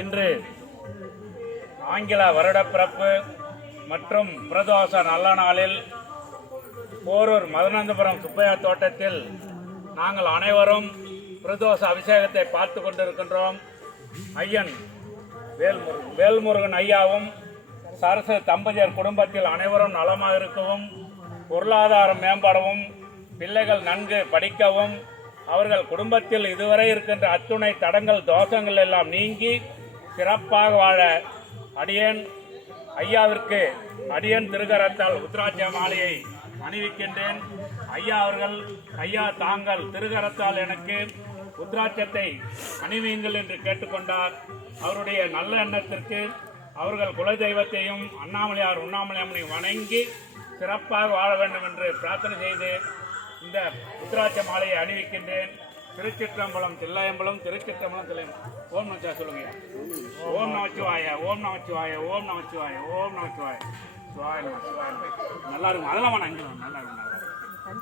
இன்று ஆங்கில வருடப்பிறப்பு மற்றும் பிரதோஷ நல்ல நாளில் போரூர் மதுராந்தபுரம் சுப்பையா தோட்டத்தில் நாங்கள் அனைவரும் பிரதோஷ அபிஷேகத்தை பார்த்து கொண்டிருக்கின்றோம். ஐயன் வேல்முருகன் ஐயாவும் சரசு தம்பதியர் குடும்பத்தில் அனைவரும் நலமாக இருக்கவும், பொருளாதாரம் மேம்படவும், பிள்ளைகள் நன்கு படிக்கவும், அவர்கள் குடும்பத்தில் இதுவரை இருக்கின்ற அத்துணை தடங்கள் தோஷங்கள் எல்லாம் நீங்கி சிறப்பாக வாழ அடியேன் ஐயாவிற்கு அடியேன் திருகரத்தால் உத்ராட்ச மாலையை அணிவிக்கின்றேன். ஐயா அவர்கள், ஐயா தாங்கள் திருகரத்தால் எனக்கு உத்ராட்சத்தை அணிவியுங்கள் என்று கேட்டுக்கொண்டார். அவருடைய நல்ல எண்ணத்திற்கு அவர்கள் குலதெய்வத்தையும் அண்ணாமலையார் உண்ணாமலையம்மனை வணங்கி சிறப்பாக வாழ வேண்டும் என்று பிரார்த்தனை செய்து இந்த உத்ராட்ச மாலையை அணிவிக்கின்றேன். திருச்சிற்றம்பலம் தில்லையம்பலம், திருச்சிற்றம்பலம் தில்லையம்பலம். ஓம் நமச்சிவாய சொல்லுங்க. ஓம் நமச்சிவாய, ஓம் நமச்சிவாய, ஓம் நமச்சிவாய, ஓம் நமச்சிவாய, சிவாய நம சிவாய. நல்லா இருக்கும். அதெல்லாம் வேணாம், இங்கே நல்லா இருக்கும்.